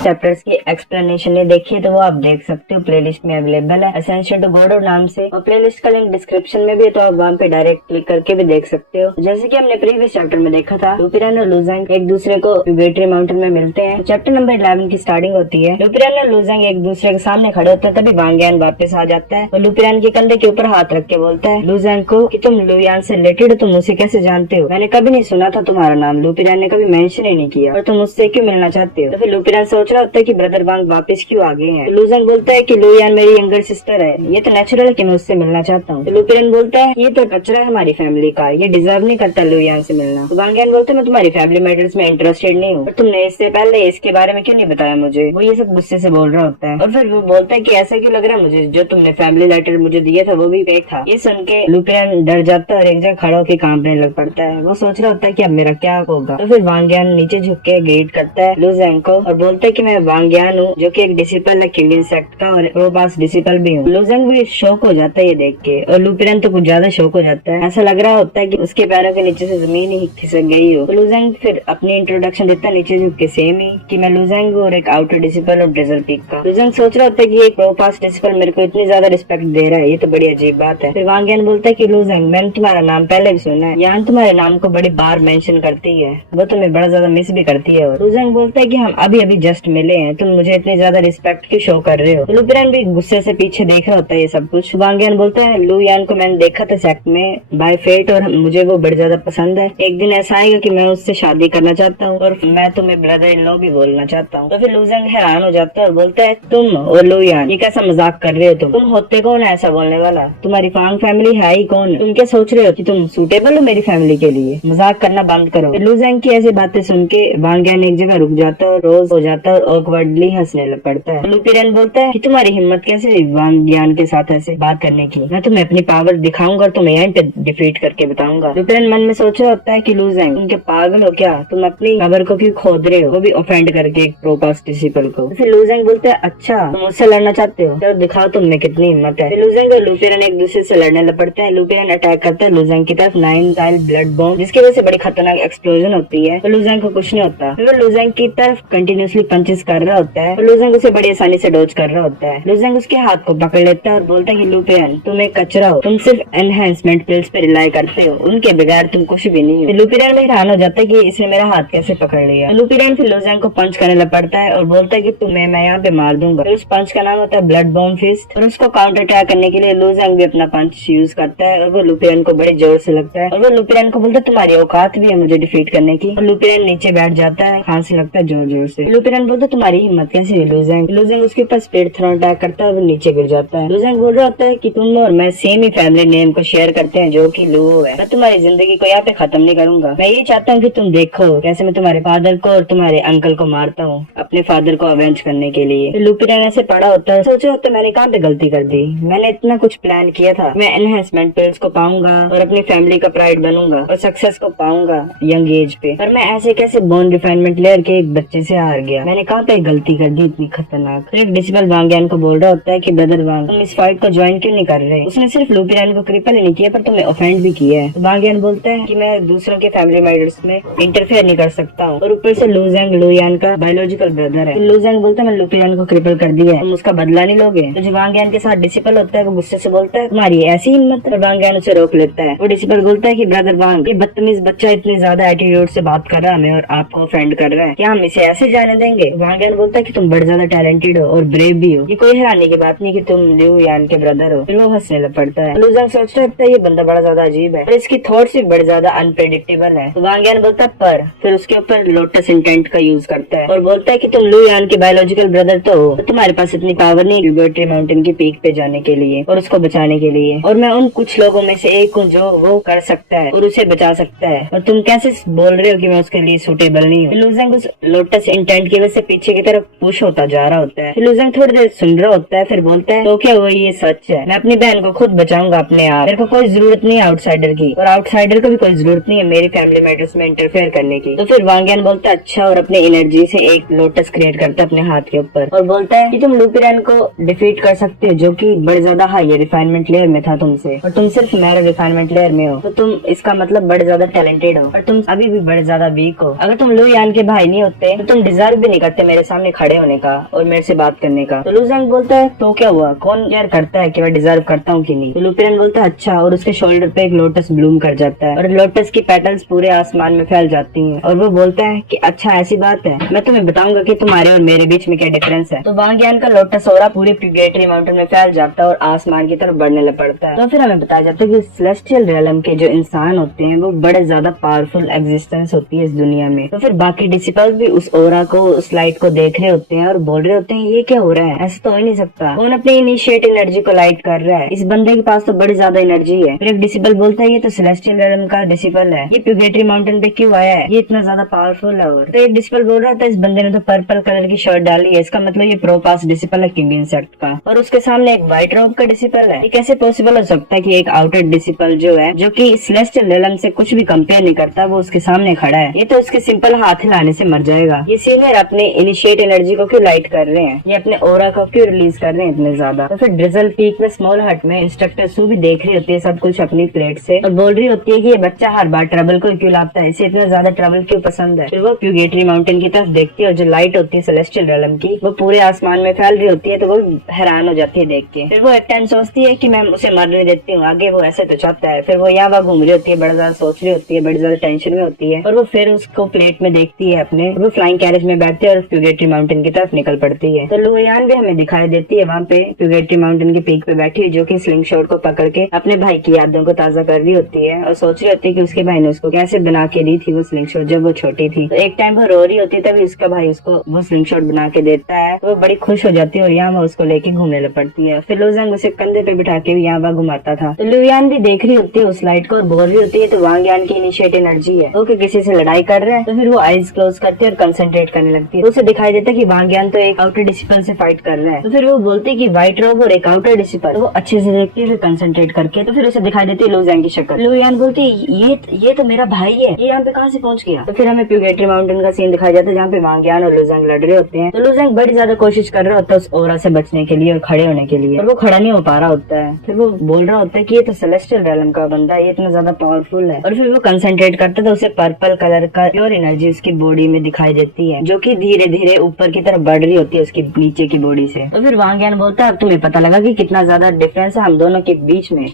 Previous chapters की explanation ने देखी है तो वो आप देख सकते हो, प्लेलिस्ट में अवेलेबल है असेंशन टू गॉड नाम से, और प्लेलिस्ट का लिंक डिस्क्रिप्शन में भी है, तो आप वहाँ पे डायरेक्ट क्लिक करके भी देख सकते हो। जैसे कि हमने प्रीवियस चैप्टर में देखा था, लुपियन और लुज़ेंग एक दूसरे को प्यूबर्टी माउंटेन में मिलते हैं। चैप्टर नंबर 11 की स्टार्टिंग होती है। लुपियन और लुज़ेंग एक दूसरे के सामने खड़े होते हैं, तभी वांग यान वापस आ जाता है और लुपियन के कंधे के ऊपर हाथ रख के बोलता है लुज़ेंग को कि तुम लुयान से रिलेटेड, तुम उसे कैसे जानते हो? मैंने कभी नहीं सुना था तुम्हारा नाम, लुपियन ने कभी मेंशन ही नहीं किया, और तुम उससे क्यों मिलना चाहते हो? तो फिर लुपियन सोच रहा होता है कि ब्रदर वांग वापस क्यों आ गए हैं। तो लुज़ेंग बोलता है कि लुयान मेरी यंगर सिस्टर है, ये तो नेचुरल है कि मैं उससे मिलना चाहता हूँ। तो लुपियन बोलता है ये तो कचरा है हमारी फैमिली का, ये डिजर्व नहीं करता लुयान से मिलना। तो वांग यान बोलता है मैं तुम्हारी फैमिली मैटर्स में इंटरेस्टेड नहीं हूँ, तुमने इससे पहले इसके बारे में क्यों नहीं बताया मुझे? वो ये सब गुस्से से बोल रहा होता है, और फिर वो बोलता है कि ऐसा क्यों लग रहा है मुझे, जो तुमने फैमिली लेटर मुझे दिया था वो भी फेक था। ये सुन के लुपियन डर जाता है और एक जगह खड़ा होकर कांपने लग पड़ता है। वो सोच रहा होता है कि अब मेरा क्या होगा। तो फिर वांग यान नीचे झुक के ग्रीट करता है लुज़ेंग को और बोलता है कि मैं वांग यान हूँ, जो कि एक डिसिपल है किलियन सेक्ट का, और वो पास डिसिपल भी हूँ। लुज़ेंग भी शौक हो जाता है ये देख के, और लुपियन तो कुछ ज्यादा शौक हो जाता है। ऐसा लग रहा होता है कि उसके पैरों के नीचे से जमीन ही खिसक गई हो। तो लुज़ेंग फिर अपनी इंट्रोडक्शन देता है नीचे झुक के सेम ही, कि मैं लुज़ेंग और एक आउटर डिसिपल और डेजर्ट पीक का। लुज़ेंग सोच रहा होता है कि एक प्रो पास डिसिपल मेरे को इतनी ज्यादा रिस्पेक्ट दे रहा है, ये तो बड़ी अजीब बात है। फिर वांग यान बोलता है कि लुज़ेंग मैंने तुम्हारा नाम पहले भी सुना है, यान तुम्हारे नाम को बड़ी बार मेंशन करती है, वो तुम्हें बड़ा ज्यादा मिस भी करती है। लुज़ेंग बोलता है कि हम अभी अभी जस्ट मिले हैं, तुम मुझे इतनी ज्यादा रिस्पेक्ट क्यों शो कर रहे हो? तो लुपियन भी गुस्से से पीछे देख रहा होता है ये सब कुछ। वांग यान बोलता है लुयान को मैंने देखा था सेक्ट में बाय फेट, और मुझे वो बड़ी ज्यादा पसंद है। एक दिन ऐसा आएगा कि मैं उससे शादी करना चाहता हूँ, और मैं तुम्हें ब्रदर इन लॉ भी बोलना चाहता हूँ। तो फिर लुज़ेंग हैरान हो जाता है और बोलता है तुम और लुयान ये कैसा मजाक कर रहे हो? तुम होते कौन है ऐसा बोलने वाला? तुम्हारी फांग फैमिली है ही कौन? तुम क्या सोच रहे हो कि तुम सूटेबल हो मेरी फैमिली के लिए? मजाक करना बंद करो। लुज़ेंग की ऐसी बातें सुन के वांग यान एक जगह रुक जाता है और रोज हो जाता है और ऑकवर्डली हंसने लग पड़ता है। लुपियन बोलता है कि तुम्हारी हिम्मत कैसे हुई वांग यान के साथ ऐसे बात करने की? मैं तुम्हें अपनी पावर दिखाऊंगा और तुम्हें यहीं पे डिफीट करके बताऊंगा। लुपियन मन में सोच रहा होता है कि लुज़ेंग तुम क्या पागल हो क्या? तुम अपनी पावर को क्यों खोद रहे हो, वो भी ऑफेंड करके एक प्रोपास डिसिपल को। फिर लुज़ेंग बोलता है अच्छा तुम मुझसे लड़ना चाहते हो, चलो दिखाओ तुम में कितनी हिम्मत है। फिर लुज़ेंग और लुपियन एक दूसरे से लड़ने लग पड़ते हैं। लुपियन अटैक करता है लुज़ेंग की तरफ 9 टाइल ब्लड बॉम्ब, जिसकी वजह से बड़ी खतरनाक एक्सप्लोजन होती है। तो लुज़ेंग को कुछ नहीं होता। फिर लुज़ेंग की तरफ कंटिन्यूसली पंचेस कर रहा होता है, लुज़ेंग उसे बड़ी आसानी से डॉज कर रहा होता है। लुज़ेंग उसके हाथ को पकड़ लेता है और बोलता है कि लुपियन तुम एक कचरा हो, तुम सिर्फ एनहेंसमेंट पिल्स पे रिलाई करते हो, उनके बगैर तुम कुछ भी नहीं हो। लुपियन भी हैरान हो जाता है कि इसने मेरा हाथ कैसे पकड़ लिया। लुपियन फिर लुज़ेंग को पंच करने लग पड़ता है और बोलता है कि तुम्हें मैं यहाँ पे मार दूंगा। फिर उस पंच का नाम होता है ब्लड बॉम्ब फिस्ट, और उसको काउंटर अटैक करने के लिए लुज़ेंग भी अपना पंच यूज करता है, और वो लुपियन को बड़े जोर से लगता है, और वो लुपियन को बोलता है तुम्हारी औकात भी है मुझे डिफीट करने की। और लुपियन नीचे बैठ जाता है, खांसी लगता है जोर जोर से। लुपियन बोलता है तुम्हारी हिम्मत कैसे हुई लुज़ेंग? लुज़ेंग उसके पास स्पिरिट थ्रोन अटैक करता है और वो नीचे गिर जाता है। लुज़ेंग बोल रहा होता है कि तुम और मैं सेम ही फैमिली नेम को शेयर करते हैं, जो कि लुओ है। मैं तुम्हारी जिंदगी को यहाँ पे खत्म नहीं करूंगा। मैं ये चाहता हूँ कि तुम देखो कैसे मैं तुम्हारे फादर को और तुम्हारे अंकल को मारता हूँ अपने फादर को अवेंज करने के लिए। लुपियन ऐसे पड़ा होता है, सोचा होता है मैंने कहाँ पे गलती कर दी, मैंने इतना कुछ प्लान किया था, मैं एनहेंसमेंट पिल्स को पाऊंगा और अपनी फैमिली का प्राइड बनूंगा और सक्सेस को पाऊंगा यंग एज पे, पर मैं ऐसे कैसे बोन रिफाइनमेंट लेयर के एक बच्चे से हार गया? मैंने कहाँ पे गलती कर दी इतनी खतरनाक? फिर एक डिसिपल वांग यान को बोल रहा होता है कि ब्रदर वांग तुम इस फाइट को ज्वाइन क्यों नहीं कर रहे? उसने सिर्फ लुपियन को क्रिपल ही नहीं किया पर तुम्हें ऑफेंड भी किया है। वांग यान बोलता है कि मैं दूसरों के फैमिली मैटर्स में इंटरफेयर नहीं कर सकता हूँ, और ऊपर से लुज़ेंग लुयान का बायोलॉजिकल ब्रदर है। लुज़ेंग बोलता है मैं लुपियन को क्रिपल कर दिया है, तुम उसका बदला नहीं लोगे? तो जो वांग यान के साथ डिसिपल होता है वो गुस्से से बोलता है तुम्हारी ऐसी हिम्मत? और वांग यान उसे रोक लेता है। वो डिसिपल बोलता है कि ब्रदर वांग ये बदतमीज बच्चा इतनी ज्यादा एटीट्यूड से बात कर रहा है हमें और आपको ऑफेंड कर रहा है, क्या हम इसे ऐसे जाने देंगे? वांग यान बोलता है कि तुम बड़े ज्यादा टैलेंटेड हो और ब्रेव भी हो, ये कोई हैरानी की बात नहीं कि तुम लुयान के ब्रदर हो। फिर वो हंसने लग पड़ता है। लुज़ेंग सोचता है ये बंदा बड़ा ज्यादा अजीब है और इसकी थॉट्स भी बड़े ज्यादा अनप्रेडिक्टेबल है। तो वांग यान बोलता है पर फिर उसके ऊपर लोटस इंटेंट का यूज करता है और बोलता है कि तुम लुयान के बायोलॉजिकल ब्रदर तो हो, तो तुम्हारे पास इतनी पावर नहीं प्यूबर्टी माउंटेन की पीक पे जाने के लिए और उसको बचाने के लिए, और मैं उन कुछ लोगों में से एक हूँ जो वो कर सकता है और उसे बचा सकता है, और तुम कैसे बोल रहे हो कि मैं उसके लिए सूटेबल नहीं हूँ? लुज़ेंग उस लोटस इंटेंट की वजह से पीछे की तरफ पुश होता जा रहा होता है। लुज़ेंग थोड़ी देर सुन रहा होता है, फिर बोलता है तो क्या वो ये सच है? मैं अपनी बहन को खुद बचाऊंगा अपने आप, मेरे को कोई जरूरत नहीं है आउटसाइडर की, और आउटसाइडर को भी कोई जरूरत नहीं है मेरी फैमिली मैटर्स में इंटरफेयर करने की। तो फिर वांग यान बोलता है अच्छा, और अपनी एनर्जी से एक लोटस क्रिएट करता है अपने हाथ के ऊपर और बोलता है कि तुम लुपियन को डिफीट कर सकते हो जो कि बड़े ज्यादा हाई रिफाइनमेंट लेयर में था तुमसे, और तुम सिर्फ मेरा रिफाइनमेंट लेयर में हो, तो तुम इसका मतलब बड़े ज्यादा टैलेंटेड हो, और तुम अभी भी बड़े ज्यादा वीक हो। अगर तुम लुयान के भाई नहीं होते तो तुम डिजर्व भी नहीं करते मेरे सामने खड़े होने का और मेरे से बात करने का। तो लुजियांग बोलता है तो क्या हुआ, कौन केयर करता है कि मैं डिजर्व करता हूँ कि नहीं। तो लुपियन बोलता है अच्छा, और उसके शोल्डर पे एक लोटस ब्लूम कर जाता है और लोटस की पेटल्स पूरे आसमान में फैल जाती हैं। और वो बोलता है कि अच्छा ऐसी बात है, मैं तुम्हें बताऊंगा कि तुम्हारे और मेरे बीच में क्या डिफरेंस है। तो वांग यान का लोटस ओरा पूरे प्यूगेटरी माउंटेन में फैल जाता है और आसमान की तरफ बढ़ने लग पड़ता है। तो फिर हमें बताया जाता है कि सेलेस्टियल रियलम के जो इंसान होते हैं वो बड़े ज्यादा पावरफुल एग्जिस्टेंस होती है इस दुनिया में। तो फिर बाकी डिसिपल्स भी उस ओरा को, उस लाइट को देख रहे होते हैं और बोल रहे होते हैं ये क्या हो रहा है, ऐसा तो हो ही नहीं सकता, कौन अपनी इनिशिएट एनर्जी को लाइट कर रहा है, इस बंदे के पास तो बड़ी ज्यादा एनर्जी है। फिर एक डिसिपल बोलता है ये तो सेलेस्टियल रियलम का डिसिपल है, ये प्यूगेटरी माउंटेन पे क्यों आया है, ये इतना ज्यादा पावरफुल है। और तो एक डिसिपल बोल रहा था इस बंदे ने तो पर्पल कलर की शर्ट डाली है, इसका मतलब ये प्रो पास डिसिपल है किंग इंसेक्ट का। और उसके सामने एक व्हाइट रोब का डिसिपल है। ये कैसे पॉसिबल हो सकता है कि एक आउटर डिसिपल जो है, जो कि सेलेस्टियल रियलम से कुछ भी कंपेयर नहीं करता, वो उसके सामने खड़ा है। ये तो उसके सिंपल हाथ हिलाने से मर जाएगा। ये सीनियर अपने इनिशिएट एनर्जी को क्यों लाइट कर रहे हैं, ये अपने ओरा को क्यों रिलीज कर रहे हैं इतने ज्यादा। तो फिर ड्रिजल पीक में स्मॉल हट में इंस्ट्रक्टर सू भी देख रही होती है सब कुछ अपनी प्लेट से और बोल रही होती है कि ये बच्चा हर बार ट्रबल को क्यों लाता है, इसे इतना ज्यादा ट्रबल क्यों पसंद है। फिर वो प्यूगेटरी माउंटेन की तरफ देखती है और जो लाइट होती है सेलेस्टियल रियलम की वो पूरे आसमान में फैल रही होती है। तो वो हैरान हो जाती है देख के। फिर वो एक टाइम सोचती है कि मैं उसे मरने देती हूँ, आगे वो ऐसे तो चाहता है। फिर वो यहाँ वहाँ घूम रही होती है, बड़ा ज्यादा सोच रही होती है, बड़ी ज्यादा टेंशन में होती है। और वो फिर उसको प्लेट में देखती है अपने, वो फ्लाइंग कैरेज में बैठती है और प्यूगेटरी माउंटेन की तरफ निकल पड़ती है। तो लुयान भी हमें दिखाई देती है वहाँ पे प्यूगेटरी माउंटेन की पीक पे बैठी है, जो कि स्लिंग शॉट को पकड़ के अपने भाई की यादों को ताजा कर रही होती है और सोच रही होती है कि उसके भाई ने उसको कैसे बना के दी थी वो स्लिंग शॉट जब वो छोटी थी। तो एक टाइम वो रो रही होती है, तभी उसका भाई उसको वो स्लिंग शॉट बना के देता है। तो वो बड़ी खुश हो जाती है और यहाँ वो उसको लेके घूमने लग पड़ती है। फिर लुजियांग उसे कंधे पे बिठा के यहाँ वहाँ घुमाता था। तो लुयान भी देख रही होती है उस लाइट को और बोल रही होती है तो वांग यान की इनिशिएट एनर्जी है, ओके किसी से लड़ाई कर रहा है। तो फिर वो आईज क्लोज करती है और कंसंट्रेट करने लगती है। तो उसे दिखाई देता है कि वांग यान तो एक आउटर डिसिपल से फाइट कर रहा है। तो फिर वो बोलती है कि व्हाइट रोब और एक आउटर डिसिपल। तो वो अच्छे से देखती है कंसंट्रेट करके। तो फिर उसे दिखाई देती है लुजियांग की शक्ल। लुयान बोलती है ये तो मेरा भाई है, ये यहाँ पे कहाँ से पहुंच गया। तो फिर हमें प्यूगेटरी माउंटेन का सीन दिखाया जाता है जहाँ पे वांग यान और लुजियांग लड़ रहे होते हैं। तो लुजियांग बड़ी ज्यादा कोशिश कर रहा होता है उस ओरा से बचने के लिए और खड़े होने के लिए, और वो खड़ा नहीं हो पा रहा होता है। फिर वो बोल रहा होता है कि ये तो सेलेस्टियल रियलम का बंदा है, ये इतना ज्यादा पावरफुल है। और फिर वो कंसंट्रेट करता है तो उसे पर्पल कलर का प्योर एनर्जी उसकी बॉडी में दिखाई देती है, जो कि धीरे धीरे ऊपर की तरफ बढ़ रही होती है उसकी नीचे की बॉडी से। तो फिर वांग यान बोलता है अब तुम्हें पता लगा कि कितना ज्यादा डिफरेंस है हम दोनों के बीच में,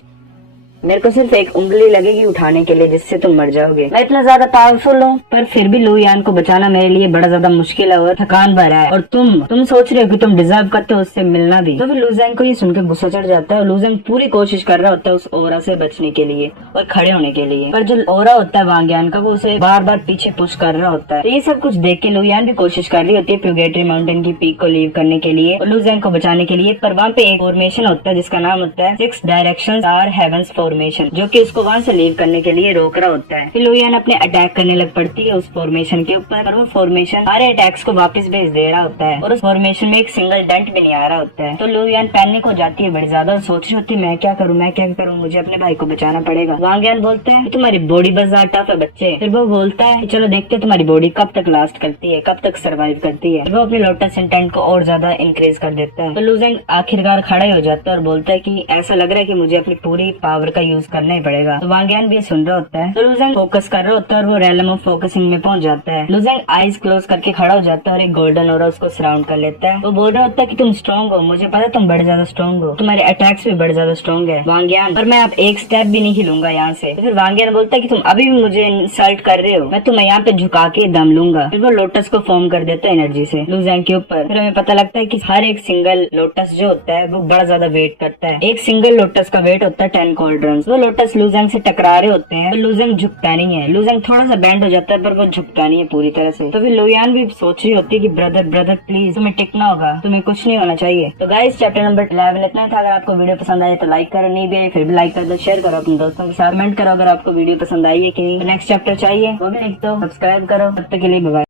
मेरे को सिर्फ एक उंगली लगेगी उठाने के लिए जिससे तुम मर जाओगे। मैं इतना ज्यादा पावरफुल हूँ, पर फिर भी लुयान को बचाना मेरे लिए बड़ा ज्यादा मुश्किल है और थकान भरा है। और तुम सोच रहे हो कि तुम डिजर्व करते हो उससे मिलना भी। तो फिर लुजियांग को ये सुनकर गुस्सा चढ़ जाता है और लुजियांग पूरी कोशिश कर रहा होता है उस ओरा से बचने के लिए और खड़े होने के लिए, पर जो ओरा होता है वांग यान का वो उसे बार बार पीछे पुश कर रहा होता है। तो ये सब कुछ देख के लुयान भी कोशिश कर रही होती है प्यूगेटरी माउंटेन की पीक को लीव करने के लिए और लुजियांग को बचाने के लिए। पर वहाँ पे एक फॉर्मेशन होता है जिसका नाम होता है 6 डायरेक्शंस आर हेवंस फॉर्मेशन, जो कि उसको वहाँ से लीव करने के लिए रोक रहा होता है। फिर लुयान अपने अटैक करने लग पड़ती है उस फॉर्मेशन के ऊपर, और वो फॉर्मेशन सारे अटैक्स को वापस भेज दे रहा होता है और उस फॉर्मेशन में एक सिंगल डेंट भी नहीं आ रहा होता है। तो लुयान पैनिक हो जाती है बड़ी ज्यादा और सोच रही होती है मैं क्या करूँ, मुझे अपने भाई को बचाना पड़ेगा। वांग यान बोलता है तुम्हारी बॉडी बस टफ है बच्चे। फिर वो बोलता है चलो देखते तुम्हारी बॉडी कब तक लास्ट करती है, कब तक सर्वाइव करती है। वो अपने लोटस इंटेंट को और ज्यादा इंक्रीज कर देता है। तो लुजियांग आखिरकार खड़ा हो जाता है और बोलता है कि ऐसा लग रहा है कि मुझे अपनी पूरी पावर का यूज करना ही पड़ेगा। तो वांग यान भी सुन रहा होता है। तो लुजियांग फोकस कर रहा होता है और वो रियलम ऑफ फोकसिंग में पहुंच जाता है। लुजियांग आईज क्लोज करके खड़ा हो जाता है और एक गोल्डन ओरा उसको सराउंड कर लेता है। वो बोल रहा होता है कि तुम स्ट्रॉन्ग हो, मुझे पता है तुम बड़े ज्यादा स्ट्रॉन्ग हो, तुम्हारे अटैक्स भी बड़े ज्यादा स्ट्रॉन्ग है वांग यान, पर मैं अब एक स्टेप भी नहीं हिलूंगा यहाँ से। तो फिर वांग यान बोलता है कि तुम अभी भी मुझे इंसल्ट कर रहे हो, मैं तुम्हें यहाँ पे झुका के दम लूंगा। फिर वो लोटस को फॉर्म कर देता है एनर्जी से लुजियांग के ऊपर। फिर हमें पता लगता है कि हर एक सिंगल लोटस जो होता है वो बड़ा ज्यादा वेट करता है। एक सिंगल लोटस का वेट होता है 10 कॉल्ड्रन्स। वो लोटस लुजियांग से टकरा रहे होते हैं, लुजियांग झुकता नहीं है, लुजियांग थोड़ा सा बैंड हो जाता है पर वो झुकता नहीं है पूरी तरह से। तो फिर लुयान भी सोच रही होती है कि ब्रदर प्लीज तुम्हें टिकना होगा, तुम्हें कुछ नहीं होना चाहिए। तो गाइस चैप्टर नंबर 11 इतना था। अगर आपको वीडियो पसंद आए तो लाइक करो, नहीं भी आए फिर भी लाइक कर दो, शेयर करो अपने दोस्तों के साथ, कमेंट करो अगर आपको वीडियो पसंद आई है कि नेक्स्ट चैप्टर चाहिए वो भी लिख दो, सब्सक्राइब करो। तब तक के लिए बाय।